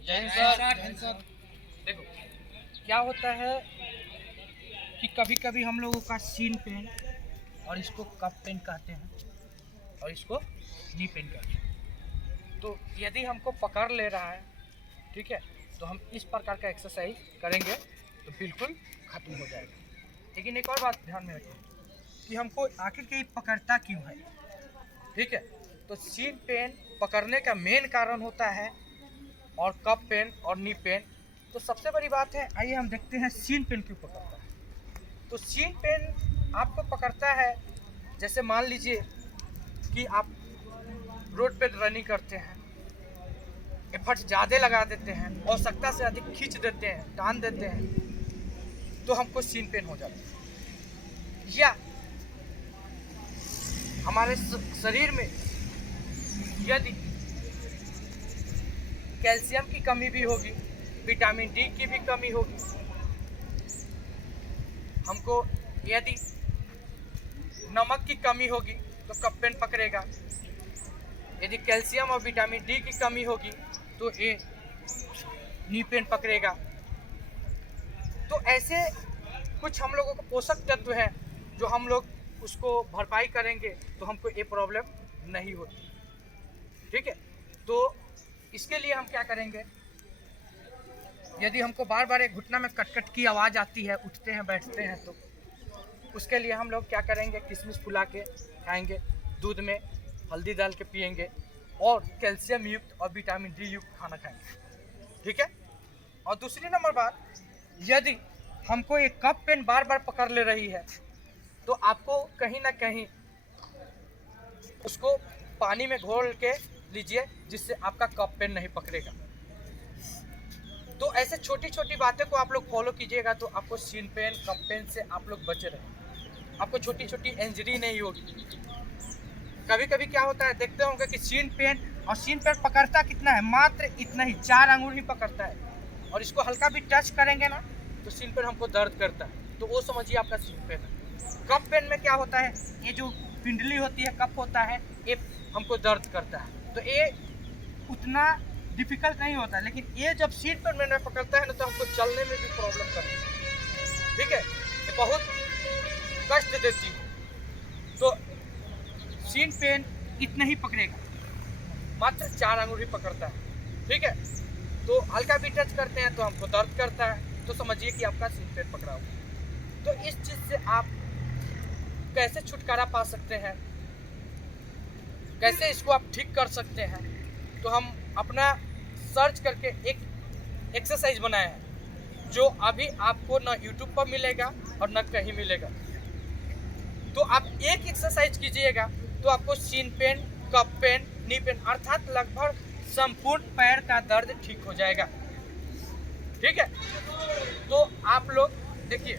जय हिंद सर। देखो क्या होता है कि कभी कभी हम लोगों का सीन पेन, और इसको कप पेन कहते हैं और इसको नी पेन कहते हैं। तो यदि हमको पकड़ ले रहा है, ठीक है, तो हम इस प्रकार का एक्सरसाइज करेंगे तो बिल्कुल ख़त्म हो जाएगा। लेकिन एक और बात ध्यान में रखें कि हमको आखिर के पकड़ता क्यों है, ठीक है। तो सीन पेन पकड़ने का मेन कारण होता है और कप पेन और नी पेन। तो सबसे बड़ी बात है, आइए हम देखते हैं सीन पेन क्यों पकड़ता है। तो सीन पेन आपको पकड़ता है, जैसे मान लीजिए कि आप रोड पे रनिंग करते हैं, एफर्ट ज़्यादा लगा देते हैं, आवश्यकता से अधिक खींच देते हैं, टान देते हैं, तो हमको सीन पेन हो जाता है। या हमारे शरीर में यदि कैल्शियम की कमी भी होगी, विटामिन डी की भी कमी होगी, हमको यदि नमक की कमी होगी तो कप पेन पकड़ेगा, यदि कैल्शियम और विटामिन डी की कमी होगी तो ये नी पेन पकड़ेगा। तो ऐसे कुछ हम लोगों को पोषक तत्व है जो हम लोग उसको भरपाई करेंगे तो हमको ये प्रॉब्लम नहीं होती, ठीक है। तो इसके लिए हम क्या करेंगे, यदि हमको बार बार एक घुटना में कटकट की आवाज़ आती है, उठते हैं बैठते हैं, तो उसके लिए हम लोग क्या करेंगे, किशमिश फुला के खाएंगे, दूध में हल्दी डाल के पिएंगे और कैल्शियम युक्त और विटामिन डी युक्त खाना खाएंगे, ठीक है। और दूसरी नंबर बात, यदि हमको एक कप पेन बार बार पकड़ ले रही है तो आपको कहीं ना कहीं उसको पानी में घोल के लीजिए, जिससे आपका कप पेन नहीं पकड़ेगा। तो ऐसे छोटी छोटी बातें को आप लोग फॉलो कीजिएगा तो आपको सीन पेन, कप पेन से आप लोग बचे रहें, आपको छोटी छोटी इंजरी नहीं होगी। कभी कभी क्या होता है, देखते होंगे कि सीन पेन पकड़ता कितना है, मात्र इतना ही, 4 अंगुल ही पकड़ता है, और इसको हल्का भी टच करेंगे ना तो सीन पेन हमको दर्द करता है, तो वो समझिए आपका सीन पेन है। कप पेन में क्या होता है, ये जो पिंडली होती है, कप होता है, ये हमको दर्द करता है, तो ये उतना डिफिकल्ट नहीं होता। लेकिन ये जब सीट पर मैंने पकड़ता है ना तो हमको चलने में भी प्रॉब्लम करती है, ठीक है, ये बहुत कष्ट देती है। तो सीन पेन इतना ही पकड़ेगा, मात्र 4 अंगुल ही पकड़ता है, ठीक है। तो हल्का भी टच करते हैं तो हमको दर्द करता है, तो समझिए कि आपका सीन पेन पकड़ा हुआ। तो इस चीज़ से आप कैसे छुटकारा पा सकते हैं, कैसे इसको आप ठीक कर सकते हैं, तो हम अपना सर्च करके एक एक्सरसाइज बनाए हैं जो अभी आपको ना यूट्यूब पर मिलेगा और ना कहीं मिलेगा। तो आप एक एक्सरसाइज कीजिएगा तो आपको shin pain, cup pain, knee pain अर्थात लगभग संपूर्ण पैर का दर्द ठीक हो जाएगा, ठीक है। तो आप लोग देखिए,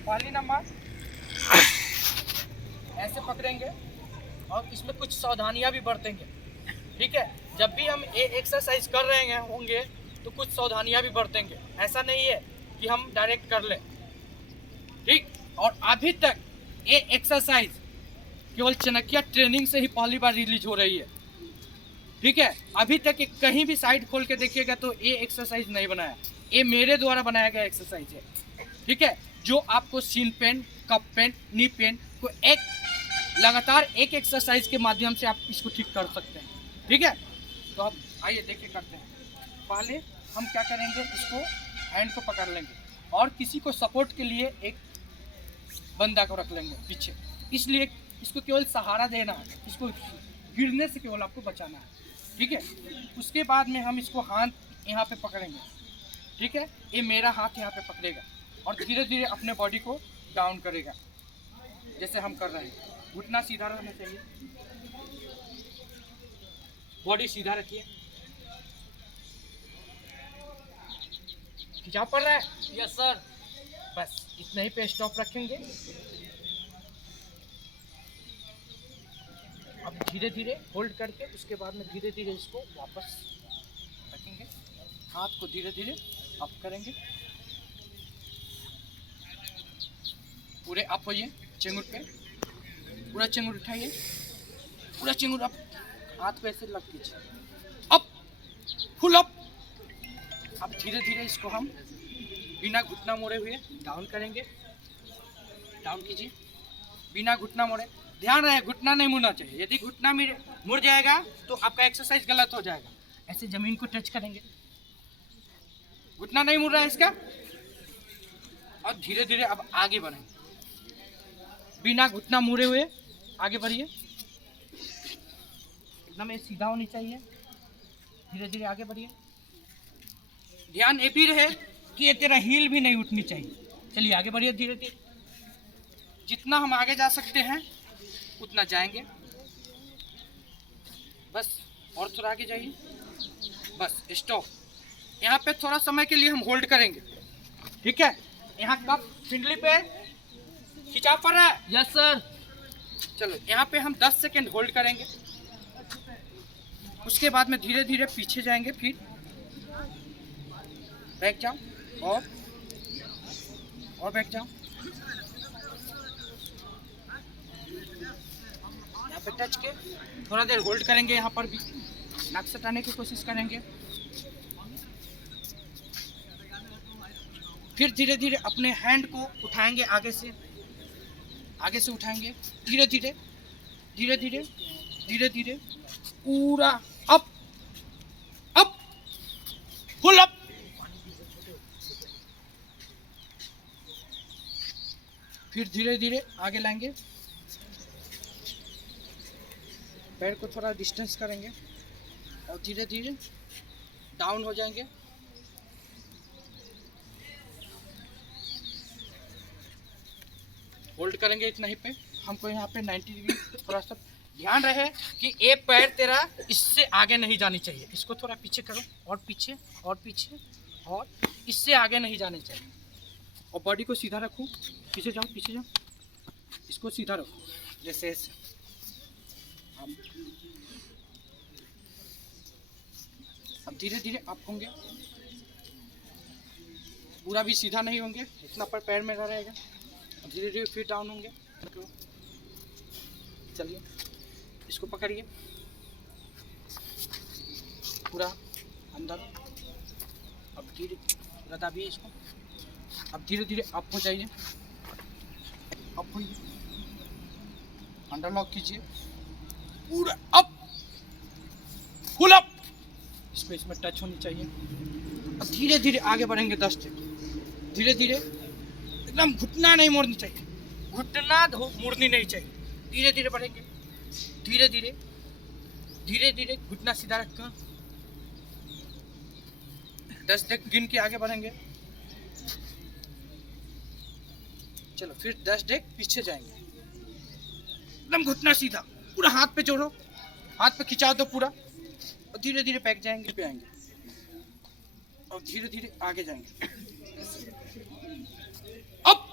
पहली नंबर ऐसे पकड़ेंगे और इसमें कुछ सावधानियां भी बरतेंगे, ठीक है। जब भी हम ये एक्सरसाइज कर रहे होंगे तो कुछ सावधानियां भी बरतेंगे, ऐसा नहीं है कि हम डायरेक्ट कर लें, ठीक। और अभी तक ये एक्सरसाइज केवल चाणक्य ट्रेनिंग से ही पहली बार रिलीज हो रही है, ठीक है। अभी तक कहीं भी साइट खोल के देखिएगा तो ये एक्सरसाइज नहीं बनाया, ये मेरे द्वारा बनाया गया एक्सरसाइज है, ठीक है, जो आपको shin pain, cup pain, knee pain को एक लगातार एक एक्सरसाइज के माध्यम से आप इसको ठीक कर सकते हैं, ठीक है। तो अब आइए देखिए करते हैं। पहले हम क्या करेंगे, इसको हैंड को पकड़ लेंगे और किसी को सपोर्ट के लिए एक बंदा को रख लेंगे पीछे, इसलिए इसको केवल सहारा देना है, इसको गिरने से केवल आपको बचाना है, ठीक है। उसके बाद में हम इसको हाथ यहाँ पे पकड़ेंगे, ठीक है, ये मेरा हाथ यहाँ पे पकड़ेगा और धीरे धीरे अपने बॉडी को डाउन करेगा, जैसे हम कर रहे हैं। घुटना सीधा रहना चाहिए, बॉडी सीधा रखिए, खिंचाव पड़ रहा है, यस सर, बस इतना ही पे स्टॉप रखेंगे। अब धीरे धीरे होल्ड करके उसके बाद में धीरे धीरे इसको वापस रखेंगे, हाथ को धीरे धीरे अप करेंगे, पूरे अप होइए, चेंगुर पे पूरा चेंगुर उठाइए, पूरा चेंगुर अप, हाथ पे ऐसे लग कीजिए, अप फुल अप। अब धीरे धीरे इसको हम बिना घुटना मोड़े हुए डाउन करेंगे। डाउन कीजिए बिना घुटना मोड़े। ध्यान रहे घुटना नहीं मुड़ना चाहिए। यदि घुटना मुड़ जाएगा तो आपका एक्सरसाइज गलत हो जाएगा। ऐसे जमीन को टच करेंगे। घुटना नहीं मुड़ रहा है इसका। और धीरे धीरे अब आगे बढ़ेंगे बिना घुटना मुड़े हुए। आगे बढ़िए। एकदम ये सीधा होनी चाहिए। धीरे धीरे आगे बढ़िए। ध्यान ये भी रहे कि ये तेरा हील भी नहीं उठनी चाहिए। चलिए आगे बढ़िए धीरे धीरे। जितना हम आगे जा सकते हैं उतना जाएंगे। बस और थोड़ा आगे जाइए। Bus stop. यहाँ पे थोड़ा समय के लिए हम होल्ड करेंगे। ठीक है। यहाँ कब पिंडली पे खिंचाव पड़ रहा है? Yes sir. चलो यहाँ पे हम 10 सेकेंड होल्ड करेंगे। उसके बाद में धीरे धीरे पीछे जाएंगे। फिर बैक जाओ और बैक जाओ। यहाँ पे टच के थोड़ा देर होल्ड करेंगे। यहाँ पर भी नाक सटाने की कोशिश करेंगे। फिर धीरे धीरे अपने हैंड को उठाएंगे। आगे से उठाएंगे। धीरे धीरे धीरे धीरे धीरे धीरे पूरा अप अप फुल अप। फिर धीरे धीरे आगे लाएंगे। पैर को थोड़ा डिस्टेंस करेंगे और धीरे धीरे डाउन हो जाएंगे। होल्ड करेंगे इतना ही पे। हमको यहाँ पे 90 डिग्री थोड़ा सा ध्यान रहे कि एक पैर तेरा इससे आगे नहीं जानी चाहिए। इसको थोड़ा पीछे करो और पीछे और पीछे और इससे आगे नहीं जाने चाहिए। और बॉडी को सीधा रखो। पीछे जाओ पीछे जाओ। इसको सीधा रखो जैसे ऐसे। अब धीरे धीरे अप होंगे। पूरा भी सीधा नहीं होंगे। इतना पर पैर में रहेगा। धीरे धीरे फिर डाउन होंगे। चलिए इसको पकड़िए पूरा अंदर। अब धीरे दाबिए इसको। अब धीरे धीरे अप हो जाइए। अप होइए। अंडर लॉक कीजिए पूरा अप फुल अप। इसको इसमें टच होनी चाहिए। अब धीरे धीरे आगे बढ़ेंगे 10 स्टेप। धीरे धीरे एकदम घुटना नहीं मोड़नी चाहिए। घुटना मुड़नी नहीं चाहिए। धीरे धीरे बढ़ेंगे। धीरे धीरे धीरे धीरे घुटना सीधा रखकर 10 डेग गिन के आगे बढ़ेंगे। चलो फिर 10 डेग पीछे जाएंगे। एकदम घुटना सीधा। पूरा हाथ पे जोड़ो। हाथ पे खिंचाओ दो पूरा। और धीरे धीरे बैक जाएंगे पे आएंगे। और धीरे धीरे आगे जाएंगे। अप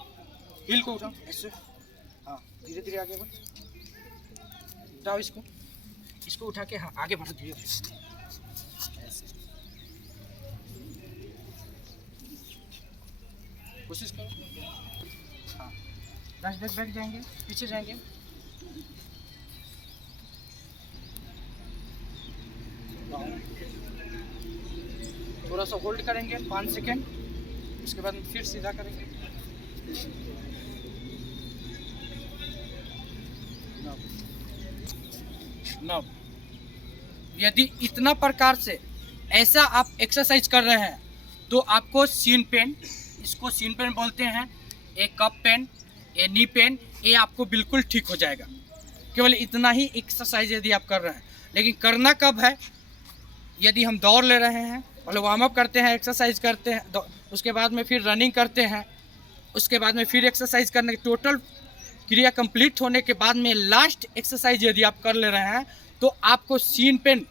हिल को उठाओ ऐसे। हाँ धीरे धीरे आगे बढ़। उठाओ इसको उठा के हाँ आगे बढ़ो धीरे धीरे ऐसे। कोशिश करो। हाँ 10 डेग बैक जाएंगे। पीछे जाएंगे। थोड़ा सा होल्ड करेंगे 5 सेकेंड। उसके बाद फिर सीधा करेंगे। नौ। यदि इतना प्रकार से ऐसा आप एक्सरसाइज कर रहे हैं तो आपको सीन पेन, इसको सीन पेन बोलते हैं, एक कप पेन, ये नी पेन, ये आपको बिल्कुल ठीक हो जाएगा। केवल इतना ही एक्सरसाइज यदि आप कर रहे हैं। लेकिन करना कब है? यदि हम दौड़ ले रहे हैं, पहले वार्म अप करते हैं, एक्सरसाइज करते हैं, उसके बाद में फिर रनिंग करते हैं, उसके बाद में फिर एक्सरसाइज करने के टोटल क्रिया कंप्लीट होने के बाद में लास्ट एक्सरसाइज यदि आप कर ले रहे हैं तो आपको सीन पेन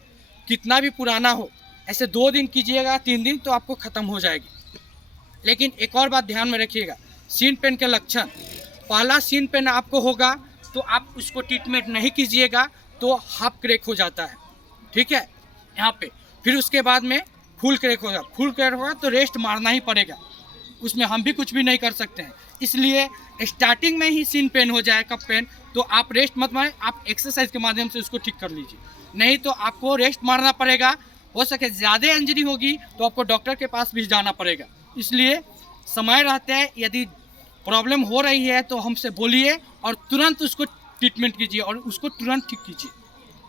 कितना भी पुराना हो, ऐसे 2 दिन कीजिएगा 3 दिन तो आपको ख़त्म हो जाएगी। लेकिन एक और बात ध्यान में रखिएगा, सीन पेन के लक्षण, पहला सीन पेन आपको होगा तो आप उसको ट्रीटमेंट नहीं कीजिएगा तो हाफ क्रैक हो जाता है, ठीक है, यहाँ पे। फिर उसके बाद में फुल क्रैक होगा। फुल क्रैक होगा तो रेस्ट मारना ही पड़ेगा, उसमें हम भी कुछ भी नहीं कर सकते हैं। इसलिए स्टार्टिंग में ही सीन पेन हो जाए, कप पेन, तो आप रेस्ट मत मारें, आप एक्सरसाइज के माध्यम से उसको ठीक कर लीजिए। नहीं तो आपको रेस्ट मारना पड़ेगा हो सके ज़्यादा इंजरी होगी तो आपको डॉक्टर के पास भी जाना पड़ेगा। इसलिए समय रहते यदि प्रॉब्लम हो रही है तो हमसे बोलिए और तुरंत उसको ट्रीटमेंट कीजिए और उसको तुरंत ठीक कीजिए,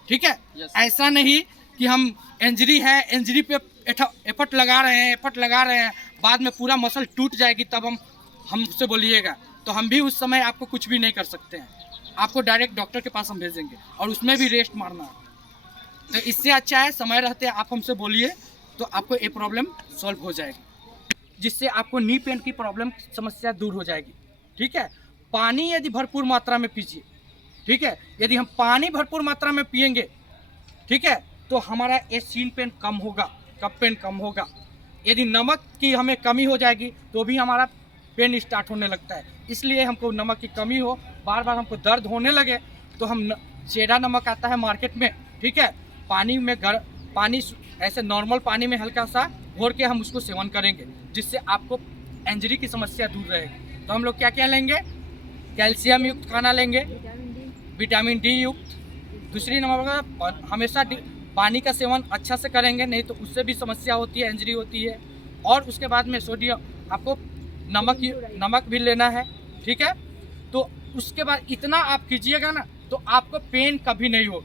ठीक है। ऐसा नहीं कि हम इंजरी है, इंजरी पे एफर्ट लगा रहे हैं, बाद में पूरा मसल टूट जाएगी तब हमसे बोलिएगा तो हम भी उस समय आपको कुछ भी नहीं कर सकते हैं। आपको डायरेक्ट डॉक्टर के पास हम भेजेंगे और उसमें भी रेस्ट मारना है। तो इससे अच्छा है समय रहते आप हमसे बोलिए तो आपको ये प्रॉब्लम सॉल्व हो जाएगी, जिससे आपको नी पेन की प्रॉब्लम समस्या दूर हो जाएगी, ठीक है। पानी यदि भरपूर मात्रा में पीजिए, ठीक है। यदि हम पानी भरपूर मात्रा में पिएंगे, ठीक है, तो हमारा ये सीन पेन कम होगा, कफ पेन कम होगा। यदि नमक की हमें कमी हो जाएगी तो भी हमारा पेन स्टार्ट होने लगता है। इसलिए हमको नमक की कमी हो, बार बार हमको दर्द होने लगे तो हम सेड़ा नमक आता है मार्केट में, ठीक है, पानी ऐसे नॉर्मल पानी में हल्का सा घोर के हम उसको सेवन करेंगे, जिससे आपको इंजरी की समस्या दूर रहेगी। तो हम लोग क्या क्या लेंगे, कैल्शियम युक्त खाना लेंगे, विटामिन डी युक्त। दूसरी नंबर हमेशा पानी का सेवन अच्छा से करेंगे, नहीं तो उससे भी समस्या होती है, इंजरी होती है। और उसके बाद में सोडियम, आपको नमक भी लेना है, ठीक है। तो उसके बाद इतना आप कीजिएगा ना तो आपको पेन कभी नहीं हो।